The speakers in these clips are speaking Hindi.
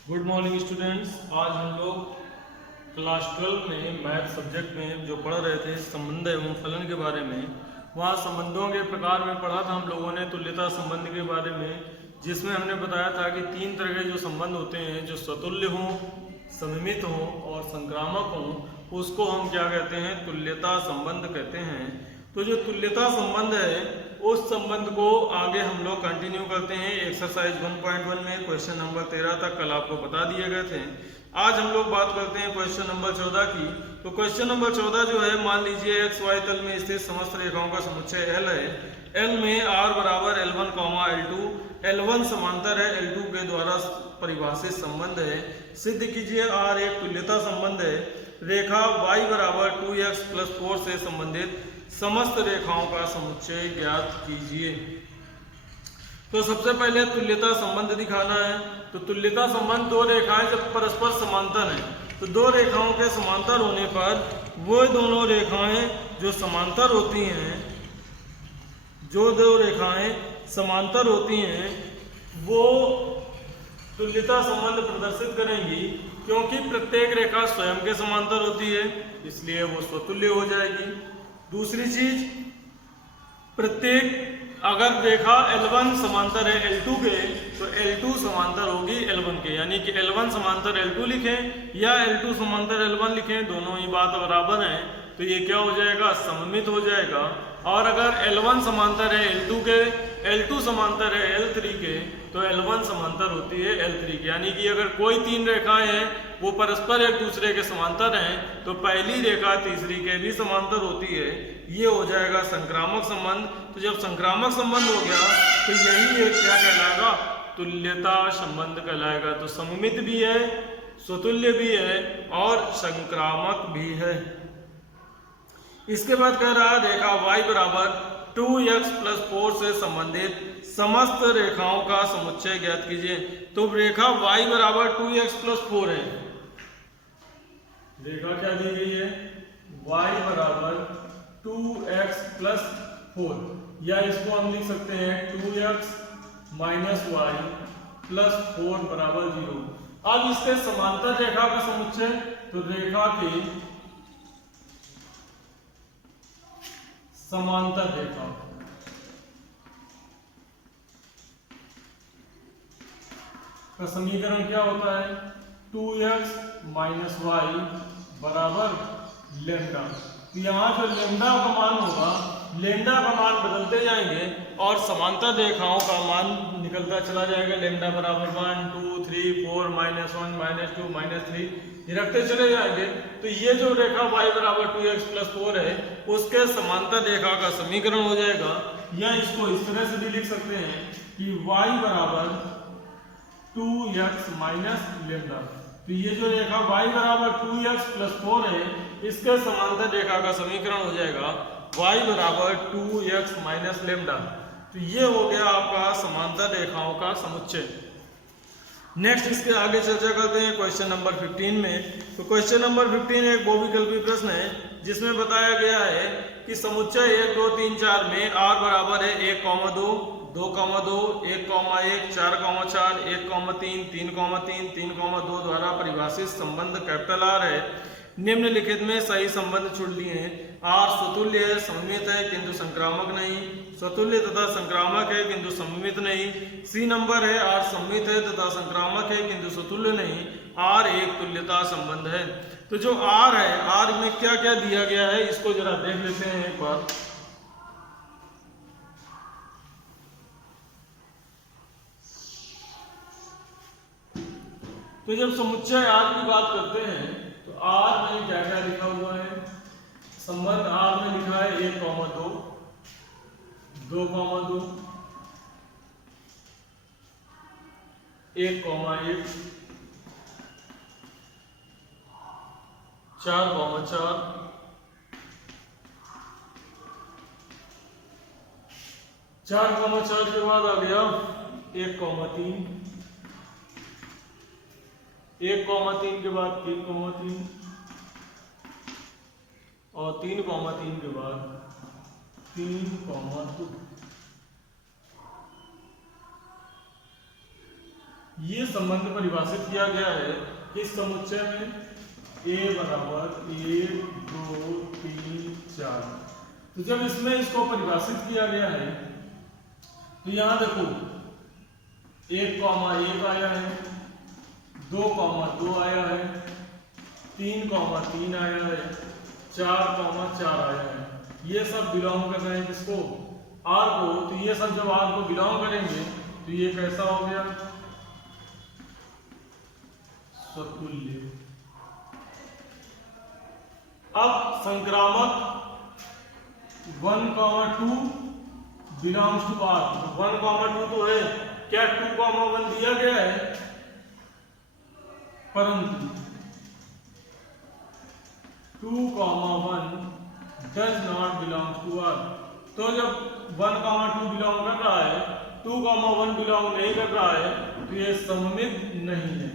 Good morning students. आज हम लोग क्लास 12 में मैथ सब्जेक्ट में जो पढ़ रहे थे संबंध एवं फलन के बारे में, वहाँ संबंधों के प्रकार में पढ़ा था हम लोगों ने तुल्यता संबंध के बारे में, जिसमें हमने बताया था कि तीन तरह के जो संबंध होते हैं, जो स्वतुल्य हों, सममित हों और संक्रामक हों, उसको हम क्या कहते हैं? तुल्यता संबंध कहते हैं। तो जो तुल्यता संबंध है उस संबंध को आगे हम लोग कंटिन्यू करते हैं। एक्सरसाइज 1.1 में क्वेश्चन नंबर 13 तक कल आपको बता दिए गए थे। आज हम लोग बात करते हैं क्वेश्चन नंबर 14 की। तो क्वेश्चन नंबर 14 जो है, मान लीजिए एक्स वाई तल में स्थित समस्त रेखाओं का समुच्चय L है। L में R बराबर L1, L2, L1 समांतर है L2 के द्वारा परिभाषित संबंध है। सिद्ध कीजिए R एक तुल्यता संबंध है। रेखा y बराबर 2x + 4 से संबंधित समस्त रेखाओं का समुच्चय ज्ञात कीजिए। तो सबसे पहले तुल्यता संबंध दिखाना है। तो तुल्यता संबंध दो रेखाएं जब परस्पर समांतर हैं, तो दो रेखाओं के समांतर होने पर वो दोनों रेखाएं जो समांतर होती हैं, जो दो रेखाएं समांतर होती हैं, वो तुल्यता संबंध प्रदर्शित करेंगी। क्योंकि प्रत्येक रेखा स्वयं के समांतर होती है, इसलिए वो स्वतुल्य हो जाएगी। दूसरी चीज, प्रत्येक अगर रेखा L1 समांतर है L2 के, तो L2 समांतर होगी L1 के, यानी कि L1 समांतर L2 लिखें या L2 समांतर L1 लिखें, दोनों ही बात बराबर हैं, तो ये क्या हो जाएगा? सममित हो जाएगा। और अगर L1 समांतर है L2 के, L2 समांतर है L3 के, तो L1 समांतर होती है L3 की। यानी कि अगर कोई तीन रेखाएं हैं वो परस्पर एक दूसरे के समांतर हैं, तो पहली रेखा तीसरी के भी समांतर होती है। ये हो जाएगा संक्रामक संबंध। तो जब संक्रामक संबंध हो गया तो यही एक क्या कहलाएगा? तुल्यता संबंध कहलाएगा। तो सममित भी है, स्वतुल्य भी है और संक्रामक भी है। इसके बाद कह रहा है रेखा y बराबर 2x + 4 से संबंधित समस्त रेखाओं का समुच्चय ज्ञात कीजिए। तो रेखा y बराबर 2x + 4 है। रेखा क्या दी गई है? y बराबर 2x + 4, या इसको हम लिख सकते हैं 2x - y + 4 बराबर 0। अब इसके समांतर रेखा का समुच्चय, तो रेखा की समांतर रेखा का समीकरण क्या होता है? 2x - y बराबर लेम्डा। तो यहाँ जो लेम्डा का मान होगा, लेम्डा का मान बदलते जाएंगे और समांतर रेखाओं का मान निकलता चला जाएगा। लेम्डा बराबर 1, 2, 3, 4, -1, -2, -3 ये रखते चले जाएंगे। तो ये जो रेखा y बराबर 2x + 4 है, उसके समांतर रेखा का समीकरण हो जाएगा। या इसको इस तरह से भी लिख सकते हैं कि y बराबर 2x - लेम्डा। तो ये जो रेखा y बराबर 2x + 4 है, इसके समांतर रेखा का समीकरण हो जाएगा y बराबर 2x - लेम्डा। तो ये हो गया आपका समांतर रेखाओं का समुच्चय। नेक्स्ट इसके आगे चर्चा करते हैं क्वेश्चन नंबर 15 में। तो क्वेश्चन नंबर 15 एक बहुविकल्पी प्रश्न है, जिसमें बताया गया है कि समुच्चय 1, 2, 3, 4 में r बराबर है 1, 2, 2, 2, 1, 1, 4, 4, 1, 3, 3, 3, 3, 2 द्वारा परिभाषित संबंध कैपिटल R है। निम्नलिखित में सही संबंध चुन लिए हैं। R स्वतुल्य है, सममित है किंतु संक्रामक नहीं। स्वतुल्य तथा संक्रामक है किंतु सममित नहीं। C नंबर है, R सममित है तथा संक्रामक है किंतु स्वतुल्य नहीं। R एक तुल्यता संबंध है। तो जो R है, R में क्या क्या दिया गया है, इसको जरा देख लेते हैं एक बार। तो जब समुच्चय R की बात करते हैं, तो R में क्या क्या लिखा हुआ है? संबंध R में लिखा है 1, 2, 2, 2, 1, 1, 4, 4, 4, 4 के बाद आ गया 1, 3, 1, 3 के बाद 3, 3 और 3, 3 के बाद 3, 2। ये संबंध परिभाषित किया गया है इस समुच्चय में a बराबर 1 2 3 4। तो जब इसमें इसको परिभाषित किया गया है तो यहां देखो 1, 1 आया है, 2, 2 आया है, 3, 3 आया है, 4, 4 आया है। ये सब बिलोंग कर रहे हैं किसको? R को। तो ये सब जब R को बिलोंग करेंगे तो ये कैसा हो गया? स्वतुल्य। अब संक्रामक 1, 2 बिलोंग्स टू R। 1, 2 तो है, क्या 2, 1 दिया गया है? परंतु 2, 1 does not belong to R। तो जब 1, 2 बिलोंग कर रहा है, 2, 1 बिलोंग नहीं कर रहा है, तो ये सममित नहीं है।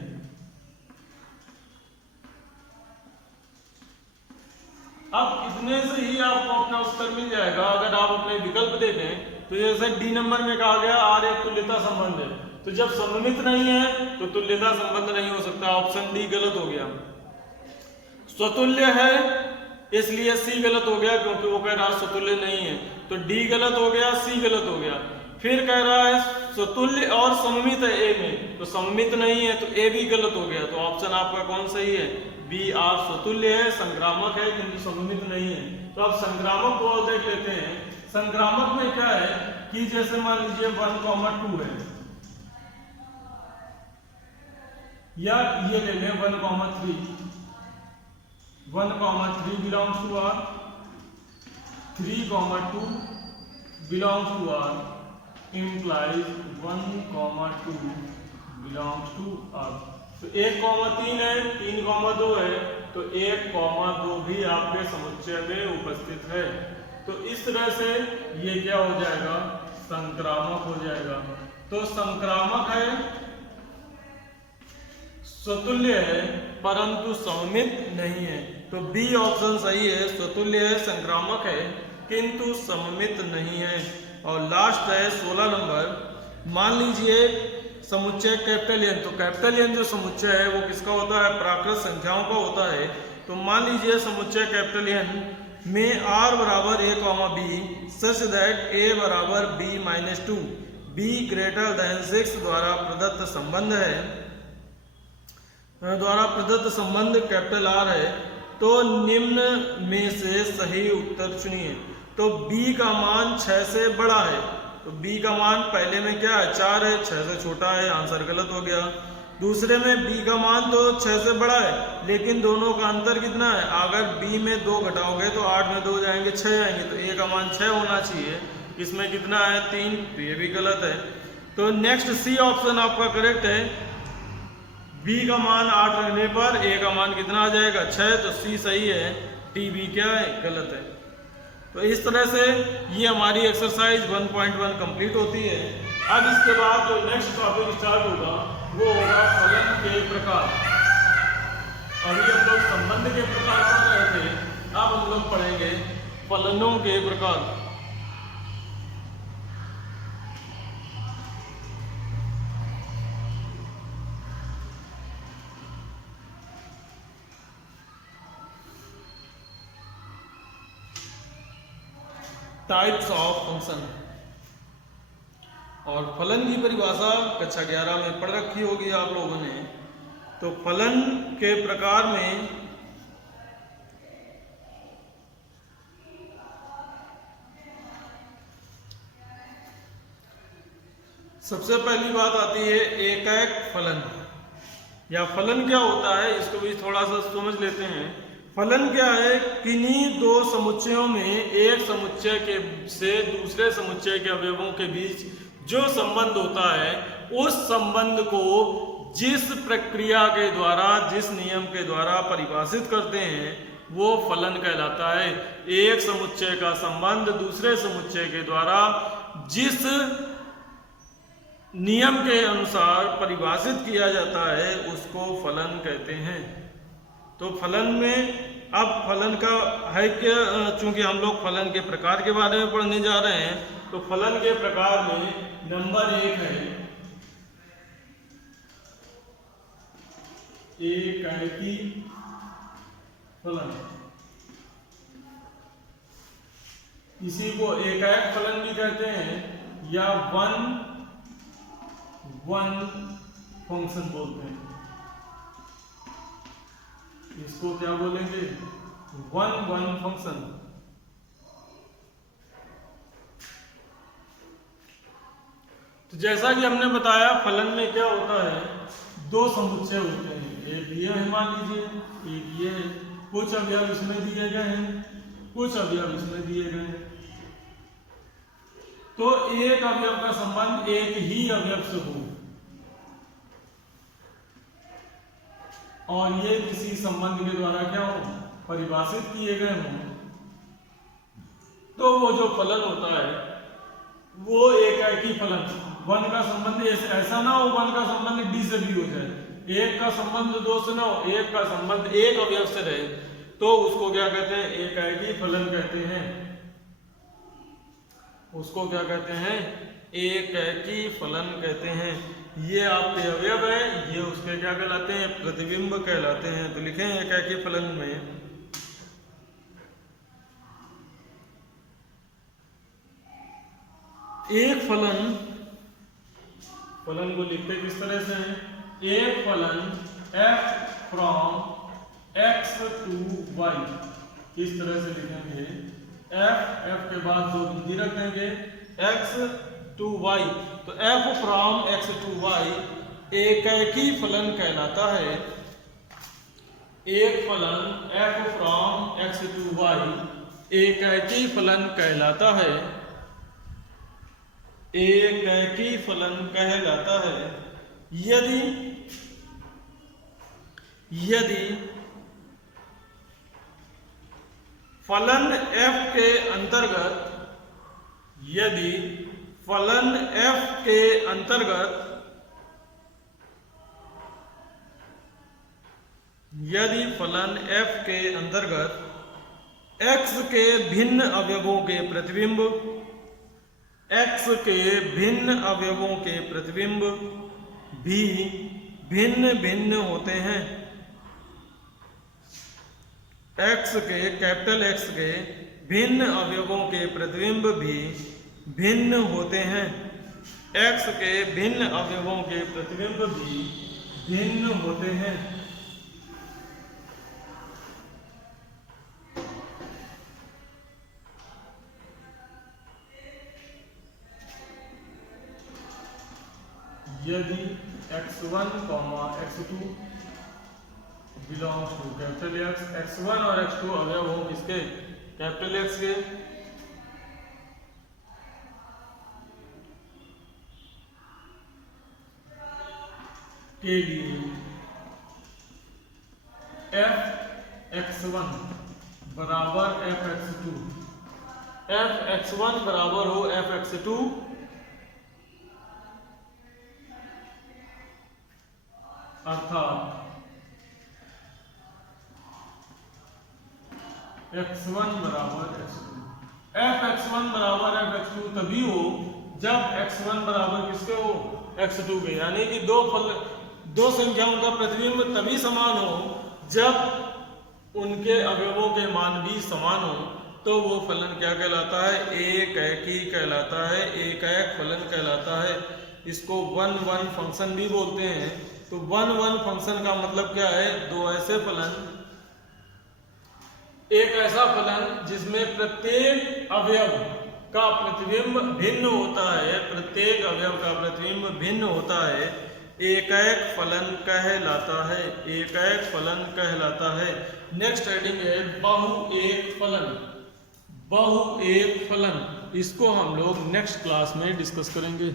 अब इतने से ही आपको अपना उत्तर मिल जाएगा। अगर आप अपने विकल्प देखें तो जैसे डी नंबर में कहा गया R एक तुल्यता संबंध है, तो जब सममित नहीं है तो तुल्यता संबंध नहीं हो सकता। ऑप्शन डी गलत हो गया। स्वतुल्य है इसलिए सी गलत हो गया, क्योंकि वो कह रहा है स्वतुल्य नहीं है, तो डी गलत हो गया, सी गलत हो गया। फिर कह रहा है स्वतुल्य और सममित है ए में, तो सममित नहीं है तो ए भी गलत हो गया। तो ऑप्शन आपका कौन सही है? बी आर स्वतुल्य है, संक्रामक है किंतु सममित नहीं है। तो अब संक्रामक को देख लेते हैं। संक्रामक में क्या है कि जैसे मान लीजिए 1, 2 है, या ये ले लें 1, 3। 1, 3 belongs to R, 3, 2 belongs to R, implies 1, 2 belongs to R। तो 1, 3 है, 3, 2 है, तो 1, 2 भी आपके समुच्चय में उपस्थित है। तो इस तरह से ये क्या हो जाएगा? संक्रामक हो जाएगा। तो संक्रामक है, स्वतुल्य है, परंतु सममित नहीं है। तो बी ऑप्शन सही है, स्वतुल्य है, संक्रामक है, किंतु सममित नहीं है। और लास्ट है 16 नंबर। मान लीजिए समुच्चय कैपिटल एन। तो कैपिटल एन जो समुच्चय है वो किसका होता है? प्राकृत संख्याओं का होता है। तो मान लीजिए समुच्चय कैपिटल एन में R बराबर a, b such that a बराबर b-2 b ग्रेटर देन 6 द्वारा प्रदत्त संबंध कैपिटल R है। तो निम्न में से सही उत्तर चुनिए। तो b का मान 6 से बड़ा है, तो b का मान पहले में क्या है? 4 है, 6 से छोटा है, आंसर गलत हो गया। दूसरे में b का मान तो 6 से बड़ा है, लेकिन दोनों का अंतर कितना है? अगर b में 2 घटाओगे तो 8 में 2 जाएंगे, 6 आएंगे, तो a का मान 6 होना चाहिए। इसमें कितना है? 3, तो ये भी गलत है। तो नेक्स्ट सी ऑप्शन आपका करेक्ट है। b का मान 8 रखने पर a का मान कितना आ जाएगा? 6, तो सी सही है, डी भी क्या है? गलत है। तो इस तरह से ये हमारी एक्सरसाइज 1.1 कंप्लीट होती है। अब इसके बाद जो नेक्स्ट टॉपिक स्टार्ट होगा वो होगा फलन के प्रकार। अभी हम लोग संबंध के प्रकार पढ़ रहे थे, अब हम लोग पढ़ेंगे फलनों के प्रकार। Types of function. और फलन की परिभाषा कक्षा 11 में पढ़ रखी होगी आप लोगों ने। तो फलन के प्रकार में सबसे पहली बात आती है एकैक फलन, या फलन क्या होता है इसको भी थोड़ा सा समझ लेते हैं। फलन क्या है? किन्हीं दो समुच्चयों में एक समुच्चय के से दूसरे समुच्चय के अवयवों के बीच जो संबंध होता है, उस संबंध को जिस प्रक्रिया के द्वारा, जिस नियम के द्वारा परिभाषित करते हैं वो फलन कहलाता है। एक समुच्चय का संबंध दूसरे समुच्चय के द्वारा जिस नियम के अनुसार परिभाषित किया जाता है उसको फलन कहते हैं। तो फलन में अब फलन का है कि चूंकि हम लोग फलन के प्रकार के बारे में पढ़ने जा रहे हैं, तो फलन के प्रकार में नंबर 1 है एकाकी फलन, इसी को एकाएक फलन भी कहते हैं या वन फंक्शन बोलते हैं। इसको क्या बोलेंगे? One function. तो जैसा कि हमने बताया फलन में क्या होता है, दो समुच्चय होते हैं, एक ये है मान लीजिए, एक ये है, कुछ अवयव इसमें दिए गए हैं, कुछ अवयव इसमें दिए गए हैं। तो एक अवयव का संबंध एक ही अवयव से हो और ये किसी संबंध के द्वारा क्या हो, परिभाषित किए गए हों, तो वो जो फलन होता है वो एकाकी फलन। वन का संबंध ऐसा ना हो, वन का संबंध डी से भी हो जाए, एक का संबंध दो से ना हो, एक का संबंध एक अवयव से रहे, तो उसको क्या कहते हैं? एकाकी फलन कहते हैं। उसको क्या कहते हैं? एकाकी फलन कहते हैं। ये आपके अवयव है, ये उसके क्या कहलाते हैं? प्रतिबिंब कहलाते हैं। तो लिखें एकाकी फलन में एक फलन को लिखते किस तरह से हैं? एक फलन f from x to y, इस तरह से लिखेंगे। f के बाद दो बिंदी रख देंगे, x to y, तो f from x to y एकाकी फलन कहलाता है। एक फलन f from x to y एकाकी फलन कहलाता है, एकाकी फलन कहलाता है। यदि फलन f के अंतर्गत, यदि फलन f के अंतर्गत, यदि फलन f के अंतर्गत x के भिन्न अवयवों के प्रतिबिंब, x के भिन्न अवयवों के प्रतिबिंब भी भिन्न भिन्न होते हैं, कैपिटल X के भिन्न अवयवों के प्रतिबिंब भी भिन्न होते हैं, x के भिन्न अवयवों के प्रतिबिंब भी भिन्न होते हैं। यदि x1, x2 belongs to capital X, x1 और x2 अवयव हो किसके? कैपिटल X के लिए f(x1) बराबर f(x2), f(x1) बराबर हो f(x2), अर्थात x1 बराबर x2, f(x1) बराबर f(x2) तभी हो जब x1 बराबर किसके हो? x2 के। यानी कि दो संख्याओं का प्रतिबिंब तभी समान हो जब उनके अवयवों के मान भी समान हो, तो वो फलन क्या कहलाता है? एकाकी कहलाता है, एकाक फलन कहलाता है। इसको वन फंक्शन भी बोलते हैं। तो वन फंक्शन का मतलब क्या है? दो ऐसे फलन, एक ऐसा फलन जिसमें प्रत्येक अवयव का प्रतिबिंब भिन्न होता है, प्रत्येक अवयव का प्रतिबिंब भिन्न होता है, एकाक फलन कहलाता है, एकाक फलन कहलाता है। नेक्स्ट हेडिंग है बहुएक फलन। बहुएक फलन, इसको हम लोग नेक्स्ट क्लास में डिस्कस करेंगे।